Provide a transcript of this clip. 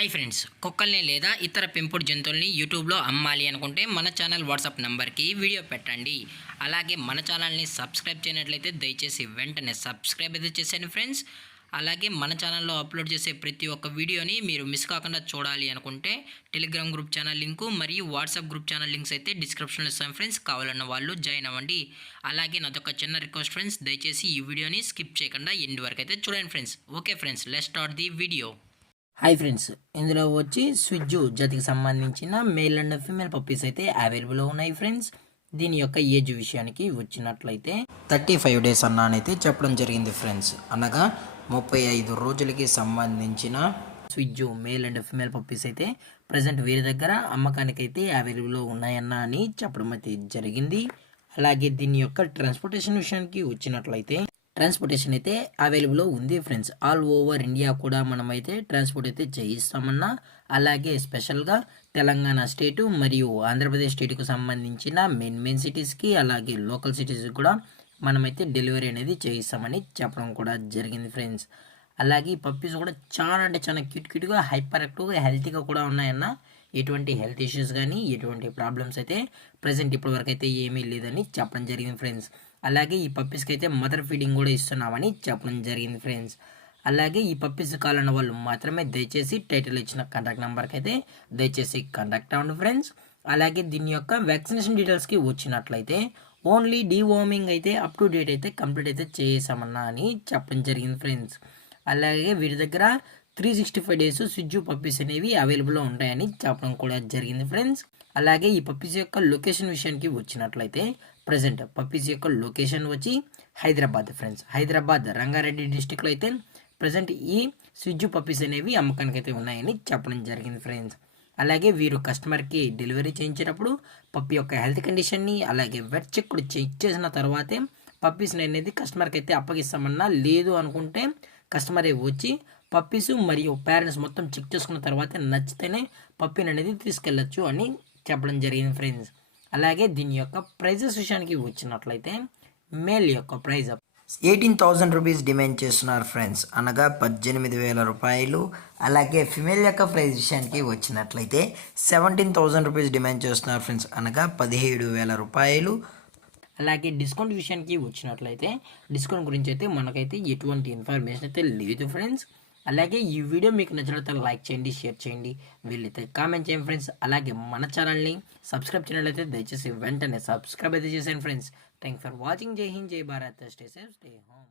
Hi friends, కుక్కల్ని లేదా ఇతర పెంపుడు జంతువుల్ని యూట్యూబ్లో అమ్మాలి అనుకుంటే మన ఛానల్ వాట్సాప్ నెంబర్కి వీడియో పెట్టండి. అలాగే మన ఛానల్ని సబ్స్క్రైబ్ చేయనట్లయితే దయచేసి వెంటనే సబ్స్క్రైబ్ అయితే చేసేయండి ఫ్రెండ్స్. అలాగే మన ఛానల్లో అప్లోడ్ చేసే ప్రతి ఒక్క వీడియోని మీరు మిస్ కాకుండా చూడాలి అనుకుంటే టెలిగ్రామ్ గ్రూప్ ఛానల్ లింకు మరియు వాట్సాప్ గ్రూప్ ఛానల్ లింక్స్ అయితే డిస్క్రిప్షన్లో ఇస్తాను ఫ్రెండ్స్. కావాలన్న వాళ్ళు జాయిన్ అవ్వండి. అలాగే నాదొక చిన్న రిక్వెస్ట్ ఫ్రెండ్స్, దయచేసి ఈ వీడియోని స్కిప్ చేయకుండా ఎండ్ వరకు అయితే చూడండి friends. Okay friends, let's start the video. Hi friends, ఇందులో వచ్చి స్విజ్జు జాతికి సంబంధించిన మేల్ అండ్ ఫీమేల్ పప్పీస్ అయితే అవైలబుల్ ఉన్నాయి ఫ్రెండ్స్. దీని యొక్క ఏజ్ విషయానికి వచ్చినట్లయితే 35 డేస్ అన్నానైతే చెప్పడం జరిగింది ఫ్రెండ్స్. అనగా 35 రోజులకి సంబంధించిన స్విజ్జు మేల్ అండ్ ఫీమేల్ పప్పీస్ అయితే ప్రజెంట్ వీరి దగ్గర అమ్మకానికి అయితే అవైలబుల్లో ఉన్నాయన్న అని చెప్పడం అయితే జరిగింది. అలాగే దీని యొక్క ట్రాన్స్పోర్టేషన్ విషయానికి వచ్చినట్లయితే ట్రాన్స్పోర్టేషన్ అయితే అవైలబుల్లో ఉంది ఫ్రెండ్స్. ఆల్ ఓవర్ ఇండియా కూడా మనమైతే ట్రాన్స్పోర్ట్ అయితే చేయిస్తామన్నా. అలాగే స్పెషల్గా తెలంగాణ స్టేటు మరియు ఆంధ్రప్రదేశ్ స్టేట్కు సంబంధించిన మెయిన్ సిటీస్కి అలాగే లోకల్ సిటీస్కి కూడా మనమైతే డెలివరీ అనేది చేయిస్తామని చెప్పడం కూడా జరిగింది ఫ్రెండ్స్. అలాగే ఈ పప్పీస్ కూడా చాలా అంటే చాలా క్యూట్గా హైపర్ యాక్టివ్గా హెల్తీగా కూడా ఉన్నాయన్న. ఎటువంటి హెల్త్ ఇష్యూస్ కానీ ఎటువంటి ప్రాబ్లమ్స్ అయితే ప్రజెంట్ ఇప్పటి వరకు అయితే ఏమీ లేదని చెప్పడం జరిగింది ఫ్రెండ్స్. అలాగే ఈ పప్పీస్కి అయితే మదర్ ఫీడింగ్ కూడా ఇస్తున్నామని చెప్పడం జరిగింది ఫ్రెండ్స్. అలాగే ఈ పప్పీస్ కావాలన్న వాళ్ళు మాత్రమే దయచేసి టైటిల్ ఇచ్చిన కాంటాక్ట్ నెంబర్కి అయితే దయచేసి కాంటాక్ట్ అవ్వండి ఫ్రెండ్స్. అలాగే దీని యొక్క వ్యాక్సినేషన్ డీటెయిల్స్కి వచ్చినట్లయితే ఓన్లీ డీవార్మింగ్ అయితే అప్ టు డేట్ అయితే కంప్లీట్ అయితే చేసామన్నా అని చెప్పడం జరిగింది ఫ్రెండ్స్. అలాగే వీరి దగ్గర 365 డేస్ స్విజ్జు పప్పీస్ అనేవి అవైలబుల్లో ఉంటాయని చెప్పడం కూడా జరిగింది ఫ్రెండ్స్. అలాగే ఈ పప్పీస్ యొక్క లొకేషన్ విషయానికి వచ్చినట్లయితే ప్రజెంట్ పప్పీస్ యొక్క లొకేషన్ వచ్చి హైదరాబాద్ ఫ్రెండ్స్. హైదరాబాద్ రంగారెడ్డి డిస్టిక్లో అయితే ప్రజెంట్ ఈ స్విజ్జు పప్పీస్ అనేవి అమ్మకానికి అయితే ఉన్నాయని చెప్పడం జరిగింది ఫ్రెండ్స్. అలాగే వీరు కస్టమర్కి డెలివరీ చేయించేటప్పుడు పప్పీ యొక్క హెల్త్ కండిషన్ని అలాగే వెట్ చెక్ కూడా చెక్ చేసిన తర్వాతే పప్పీస్ని అనేది కస్టమర్కి అయితే అప్పగిస్తామన్నా. లేదు అనుకుంటే కస్టమరే వచ్చి పప్పీస్ మరియు పేరెంట్స్ మొత్తం చెక్ చేసుకున్న తర్వాత నచ్చితేనే పప్పీని అనేది తీసుకెళ్ళచ్చు అని చెప్పడం జరిగింది ఫ్రెండ్స్. అలాగే దీని యొక్క ప్రైజెస్ విషయానికి వచ్చినట్లయితే మేల్ యొక్క ప్రైజ్ 18,000 రూపీస్ డిమాండ్ చేస్తున్నారు ఫ్రెండ్స్, అనగా 18,000 రూపాయలు. అలాగే ఫిమేల్ యొక్క ప్రైజ్ విషయానికి వచ్చినట్లయితే 17,000 రూపీస్ డిమాండ్ చేస్తున్నారు ఫ్రెండ్స్, అనగా 17,000 రూపాయలు. అలాగే డిస్కౌంట్ విషయానికి వచ్చినట్లయితే డిస్కౌంట్ గురించి అయితే మనకైతే ఎటువంటి ఇన్ఫర్మేషన్ అయితే లేదు ఫ్రెండ్స్. అలాగే ఈ వీడియో మీకు నచ్చినట్లయితే లైక్ చేయండి, షేర్ చేయండి, వీళ్ళైతే కామెంట్ చేయండి ఫ్రెండ్స్. అలాగే మన ఛానల్ని సబ్స్క్రైబ్ చేయనట్లయితే దయచేసి వెంటనే సబ్స్క్రైబ్ అయితే చేసేయండి ఫ్రెండ్స్. Thank for watching. జై హింద్, జై Bharat, stay safe, stay home.